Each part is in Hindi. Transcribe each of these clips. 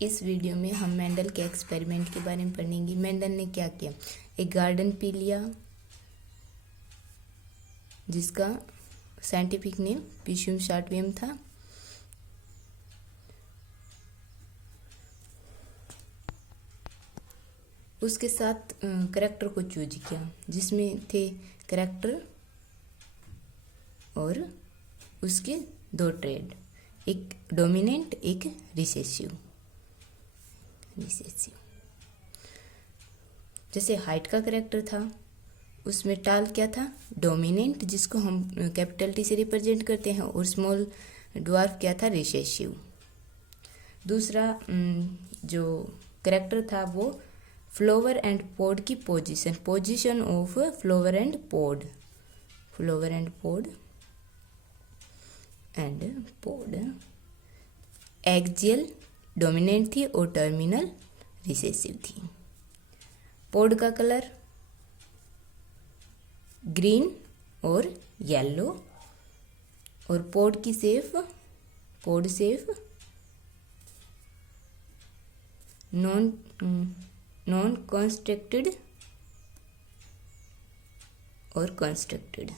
इस वीडियो में हम मेंडल के एक्सपेरिमेंट के बारे में पढ़ेंगे। मेंडल ने क्या किया, एक गार्डन पी लिया जिसका साइंटिफिक नेम पिशियम शार्टवियम था। उसके साथ करैक्टर को चूज किया जिसमें थे करैक्टर और उसके दो ट्रेड, एक डोमिनेंट एक रिसेसिव। जैसे हाइट का करैक्टर था उसमें टाल क्या था, डोमिनेंट, जिसको हम कैपिटल टी से रिप्रेजेंट करते हैं, और स्मॉल ड्वार्फ क्या था, रिसेसिव। दूसरा जो करैक्टर था वो फ्लावर एंड पॉड की position of flower and pod axial dominant थी और टर्मिनल रिसेसिव थी। पॉड का कलर ग्रीन और येलो, और पॉड शेप नॉन कंस्ट्रक्टेड और constructed.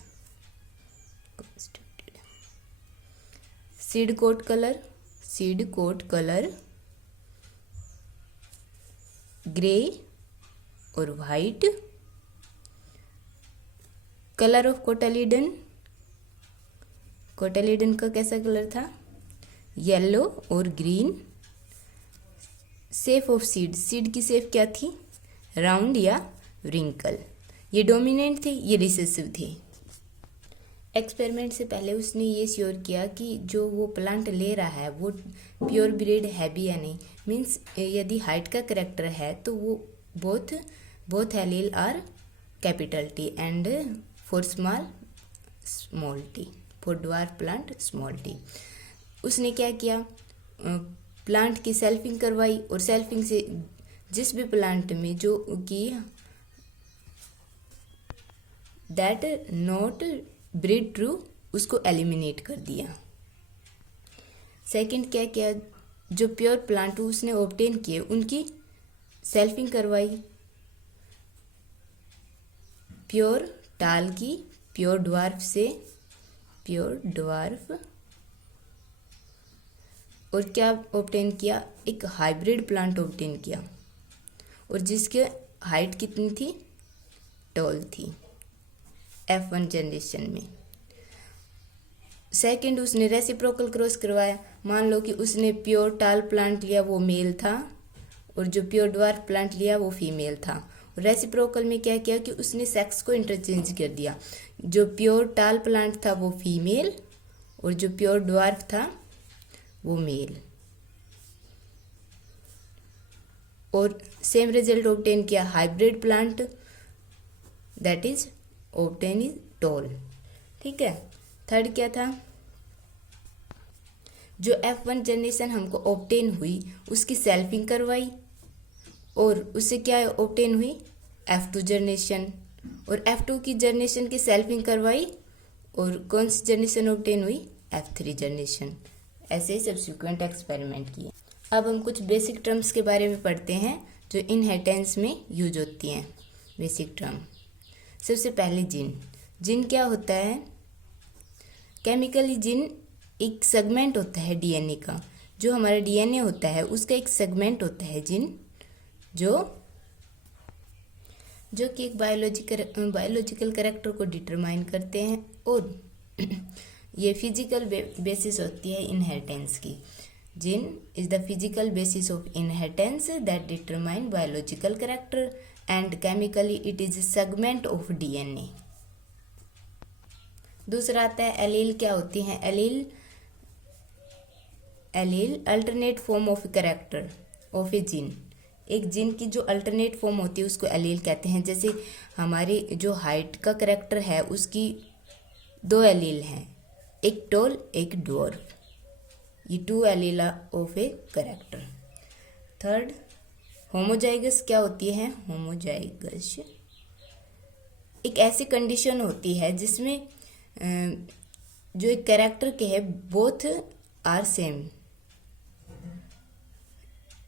Seed coat colour grey और वाइट। कलर ऑफ कोटालीडन का कैसा कलर था, येलो और ग्रीन। शेप ऑफ सीड की शेप क्या थी, राउंड या रिंकल। ये डोमिनेंट थे, ये रिसेसिव थे। एक्सपेरिमेंट से पहले उसने ये श्योर किया कि जो वो प्लांट ले रहा है वो प्योर ब्रीड है भी या नहीं। मीन्स यदि हाइट का करैक्टर है तो वो both allele are capital T and for small T, for dwarf plant small T. उसने क्या किया, प्लांट की सेल्फिंग करवाई, और सेल्फिंग से जिस भी प्लांट में जो कि दैट नॉट ब्रीड ट्रू उसको एलिमिनेट कर दिया। सेकंड क्या किया, जो प्योर प्लांट उसने ऑब्टेन किए उनकी सेल्फिंग करवाई, प्योर टाल की प्योर ड्वार्फ, और क्या ऑब्टेन किया, एक हाइब्रिड प्लांट ऑब्टेन किया, और जिसके हाइट कितनी थी, टॉल थी, F1 जनरेशन में। सेकंड उसने रेसिप्रोकल क्रॉस करवाया। मान लो कि उसने प्योर टाल प्लांट लिया, वो मेल था, और जो प्योर ड्वार्फ प्लांट लिया वो फीमेल था। रेसिप्रोकल में क्या किया कि उसने सेक्स को इंटरचेंज कर दिया। जो प्योर टाल प्लांट था वो फीमेल, और जो प्योर ड्वार्फ था वो मेल, और सेम रिजल्ट ऑब्टेन किया hybrid plant, that is obtain is tall. ठीक है। थर्ड क्या था, जो F1 जनरेशन हमको ऑब्टेन हुई उसकी सेल्फिंग करवाई, और उससे क्या ऑब्टेन हुई, F2 जनरेशन, और F2 की जनरेशन की सेल्फिंग करवाई, और कौन सी जनरेशन ऑब्टेन हुई, F3 जनरेशन। ऐसे ही सब्सिक्वेंट एक्सपेरिमेंट किए। अब हम कुछ बेसिक टर्म्स के बारे में पढ़ते हैं जो इनहेरिटेंस में यूज होती हैं। बेसिक टर्म, सबसे पहले जीन क्या होता है, केमिकली जीन एक सेगमेंट होता है डीएनए का। जो हमारा डीएनए होता है उसका एक सेगमेंट होता है जीन, जो कि एक बायोलॉजिकल कैरेक्टर को डिटरमाइन करते हैं, और ये फिजिकल बेसिस होती है इनहेरिटेंस की। Gene is the physical basis of inheritance that determine biological character, and chemically it is segment of DNA. दूसरा आता है एलील। क्या होती हैं allele alternate form of character of A gene. एक जीन की जो अल्टरनेट फॉर्म होती है उसको एलील कहते हैं। जैसे हमारी जो हाइट का कैरेक्टर है उसकी दो एलील हैं, एक टॉल एक ड्वार्फ, ये 2 allele of a character. Third, homozygous क्या होती है, होमोजाइगस एक ऐसी कंडीशन होती है जिसमें जो एक कैरेक्टर के है बोथ आर सेम,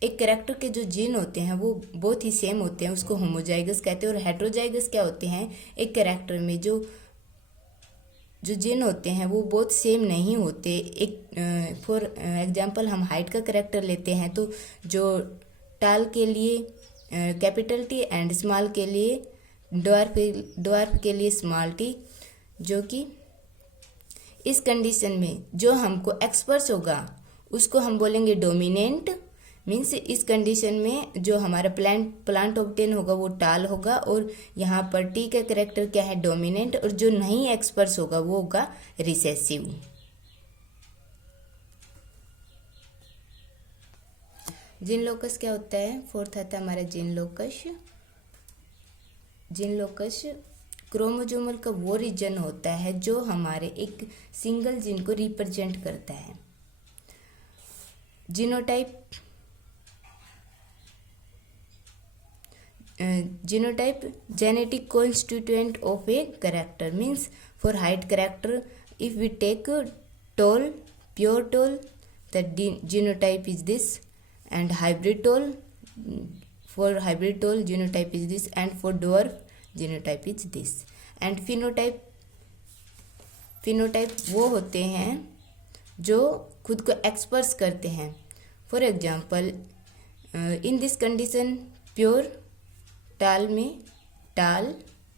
एक कैरेक्टर के जो जीन होते हैं वो बहुत ही सेम होते हैं, उसको होमोजाइगस कहते हैं। और हेट्रोजाइगस क्या होते हैं, एक कैरेक्टर में जो जीन होते हैं वो बहुत सेम नहीं होते। एक फॉर एग्जांपल हम हाइट का कैरेक्टर लेते हैं तो जो टाल के लिए कैपिटल टी एंड स्मॉल के लिए ड्वार्फ के लिए स्मॉल टी, जो कि इस कंडीशन में जो हमको एक्सपर्स होगा उसको हम बोलेंगे डोमिनेंट। मीन्स इस कंडीशन में जो हमारा प्लांट ऑब्टेन होगा वो टाल होगा, और यहाँ पर टी का कैरेक्टर क्या है, डोमिनेंट। और जो नहीं एक्सपर्स होगा वो होगा रिसेसिव। जीन लोकस क्या होता है, फोर्थ आता है हमारा gene locus. Gene locus chromosomal का वो रीजन होता है जो हमारे एक सिंगल जीन को रिप्रेजेंट करता है। Genotype genetic constituent of a character, means for height character if we take tall, pure tall, the genotype is this, and hybrid tall, for hybrid tall genotype is this, and for dwarf genotype is this। and phenotype वो होते हैं जो खुद को एक्सप्रेस करते हैं। For example in this condition pure tall में tall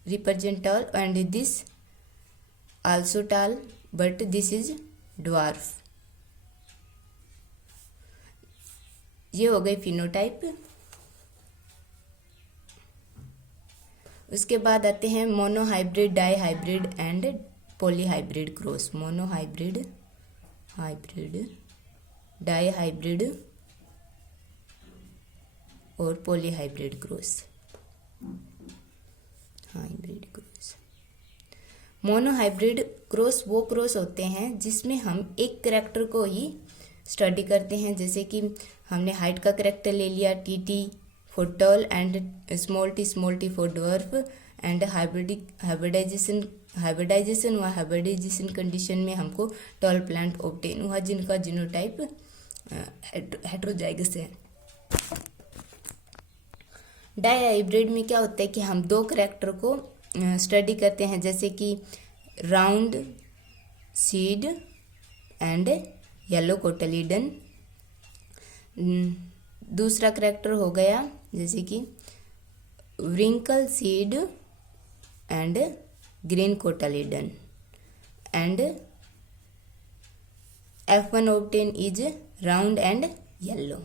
represent tall, and this also tall, but this is dwarf. ये हो गई फिनोटाइप। उसके बाद आते हैं monohybrid, dihybrid and polyhybrid cross. Monohybrid, hybrid, dihybrid और polyhybrid cross. Hybrid cross, monohybrid cross वो क्रॉस होते हैं जिसमें हम एक कैरेक्टर को ही स्टडी करते हैं। जैसे कि हमने हाइट का कैरेक्टर ले लिया, T T for tall and small T for dwarf, and hybridisation व हाइब्रिडाइजेशन कंडीशन में हमको टॉल प्लांट ऑब्टेन हुआ जिनका जीनोटाइप हेट्रोजाइगस है। डाईहाइब्रिड में क्या होता है कि हम दो कैरेक्टर को स्टडी करते हैं, जैसे कि round seed and yellow cotyledon. दूसरा कैरेक्टर हो गया जैसे कि wrinkle seed and green cotyledon, and F1 obtain is round and yellow.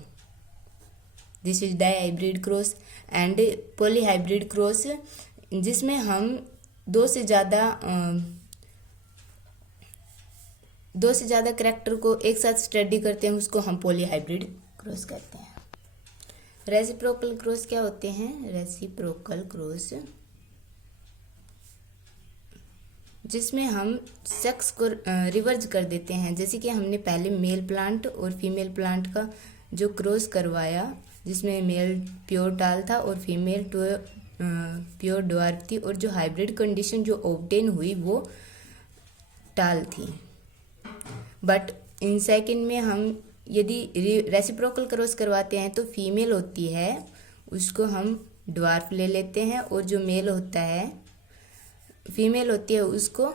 This is dihybrid cross. And polyhybrid cross जिसमें हम दो से ज़्यादा कैरेक्टर को एक साथ स्टडी करते हैं, उसको हम पॉलीहाइब्रिड क्रॉस कहते हैं। रेसिप्रोकल क्रॉस क्या होते हैं, रेसिप्रोकल क्रॉस जिसमें हम सेक्स को रिवर्स कर देते हैं। जैसे कि हमने पहले मेल प्लांट और फीमेल प्लांट का जो क्रॉस करवाया, जिसमें मेल प्योर टाल था और फीमेल प्योर ड्वार्फ थी, और जो हाइब्रिड कंडीशन जो ऑब्टेन हुई वो टाल थी। बट इन सेकंड में हम यदि रेसिप्रोकल क्रॉस करवाते हैं तो फीमेल होती है उसको हम ड्वार्फ ले लेते हैं, और जो मेल होता है फीमेल होती है उसको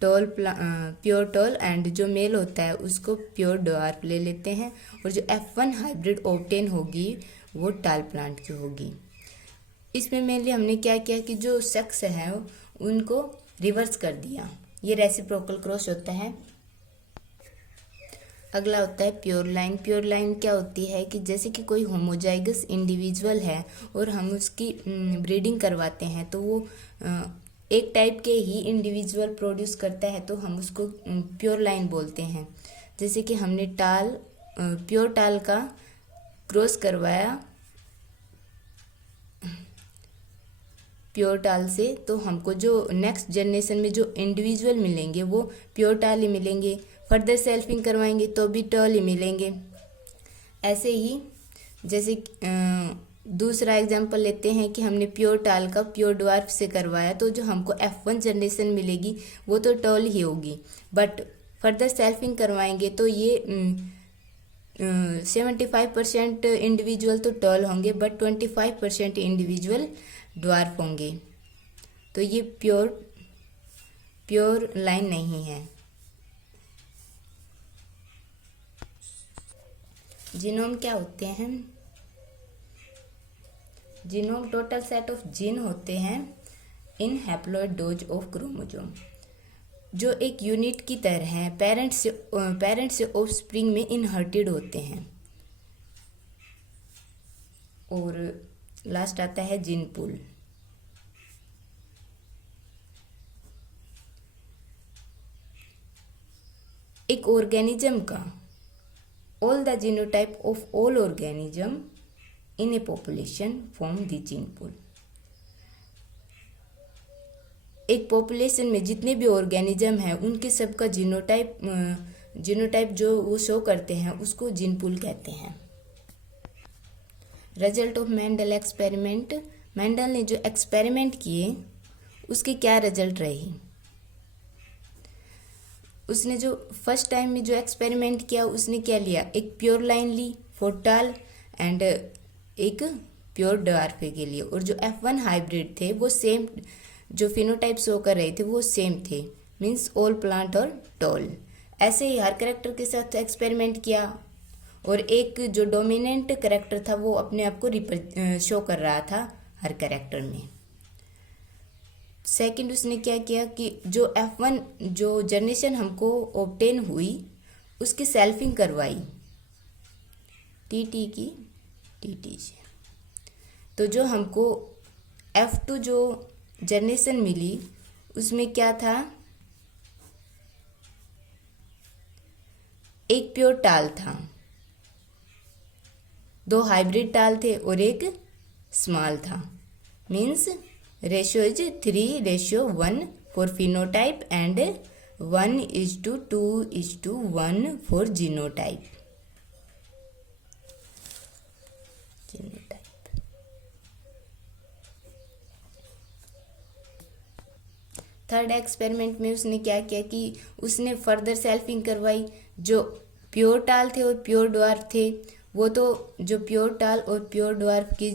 टॉल प्योर टॉल, एंड जो मेल होता है उसको प्योर ड्वार्फ ले लेते हैं, और जो F1 हाइब्रिड ऑब्टेन होगी वो टाल प्लांट की होगी। इसमें मेनली हमने क्या किया कि जो सेक्स है उनको रिवर्स कर दिया। ये रेसिप्रोकल क्रॉस होता है। अगला होता है प्योर लाइन। प्योर लाइन क्या होती है कि जैसे कि कोई होमोजाइगस इंडिविजुअल है और हम उसकी ब्रीडिंग करवाते हैं तो वो एक टाइप के ही इंडिविजुअल प्रोड्यूस करता है, तो हम उसको प्योर लाइन बोलते हैं। जैसे कि हमने प्योर टाल का क्रॉस करवाया प्योर टाल से, तो हमको जो नेक्स्ट जनरेशन में जो इंडिविजुअल मिलेंगे वो प्योर टाल ही मिलेंगे। फर्दर सेल्फिंग करवाएंगे तो भी टाल ही मिलेंगे। ऐसे ही जैसे दूसरा एग्जांपल लेते हैं कि हमने प्योर टाल का प्योर ड्वार्फ से करवाया, तो जो हमको F1 जनरेशन मिलेगी वो तो टॉल ही होगी, बट फर्दर सेल्फिंग करवाएंगे तो ये 75% इंडिविजुअल तो टॉल होंगे, बट 25% इंडिविजुअल ड्वार्फ होंगे। तो ये प्योर लाइन नहीं है। जीनोम क्या होते हैं? Genome total set of gene होते हैं इन हैप्लॉइड डोज ऑफ क्रोमोसोम, जो एक यूनिट की तरह हैं, पेरेंट से ऑफस्प्रिंग में इनहर्टेड होते हैं। और लास्ट आता है जीन पूल। एक ऑर्गेनिज्म का all the genotype of all organism in a population form the gene pool। एक पॉपुलेशन में जितने भी ऑर्गेनिज्म हैं उनके सबका जीनोटाइप जो वो शो करते हैं उसको जीन पूल कहते हैं। Result of Mendel experiment. Mendel ने जो एक्सपेरिमेंट किए उसके क्या रिजल्ट रहे? उसने जो फर्स्ट टाइम में जो एक्सपेरिमेंट किया उसने क्या लिया? एक प्योर लाइन ली फॉर टाल एंड एक प्योर ड्वार्फ के लिए, और जो F1 हाइब्रिड थे वो सेम, जो फिनोटाइप शो कर रहे थे वो सेम थे, मीन्स ऑल प्लांट और टॉल। ऐसे ही हर कैरेक्टर के साथ एक्सपेरिमेंट किया, और एक जो डोमिनेंट कैरेक्टर था वो अपने आप को शो कर रहा था हर कैरेक्टर में। सेकंड उसने क्या किया कि जो F1 जो जनरेशन हमको ऑब्टेन हुई उसकी सेल्फिंग करवाई टी से। तो जो हमको F2 जो जनरेशन मिली उसमें क्या था? एक प्योर टाल था, 2 हाइब्रिड टाल थे और एक स्मॉल था, means ratio is 3:1 for phenotype and 1:2:1 for genotype. Third experiment में उसने क्या किया कि उसने फर्दर सेल्फिंग करवाई। जो प्योर टाल थे और प्योर ड्वार्फ थे, वो तो जो प्योर टाल और प्योर ड्वार्फ की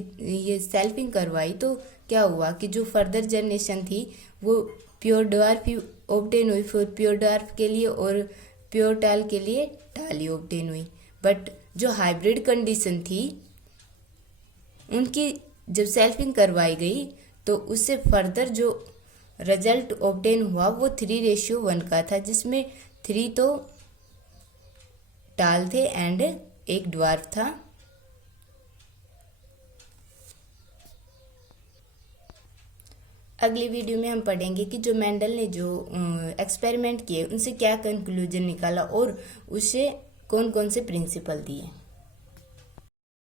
ये सेल्फिंग करवाई, तो क्या हुआ कि जो फर्दर जनरेशन थी वो प्योर ड्वार्फ ही ऑब्टेन हुई फिर प्योर ड्वार्फ के लिए, और प्योर टाल के लिए टाल ही ऑब्टेन हुई। बट जो हाइब्रिड कंडीशन थी उनकी जब सेल्फिंग करवाई गई तो उससे फर्दर जो रिजल्ट ऑब्टेन हुआ वो 3:1 का था, जिसमें 3 तो टाल थे एंड एक ड्वार्फ था। अगली वीडियो में हम पढ़ेंगे कि जो मेंडल ने जो एक्सपेरिमेंट किए उनसे क्या कंक्लूजन निकाला और उसे कौन कौन से प्रिंसिपल दिए।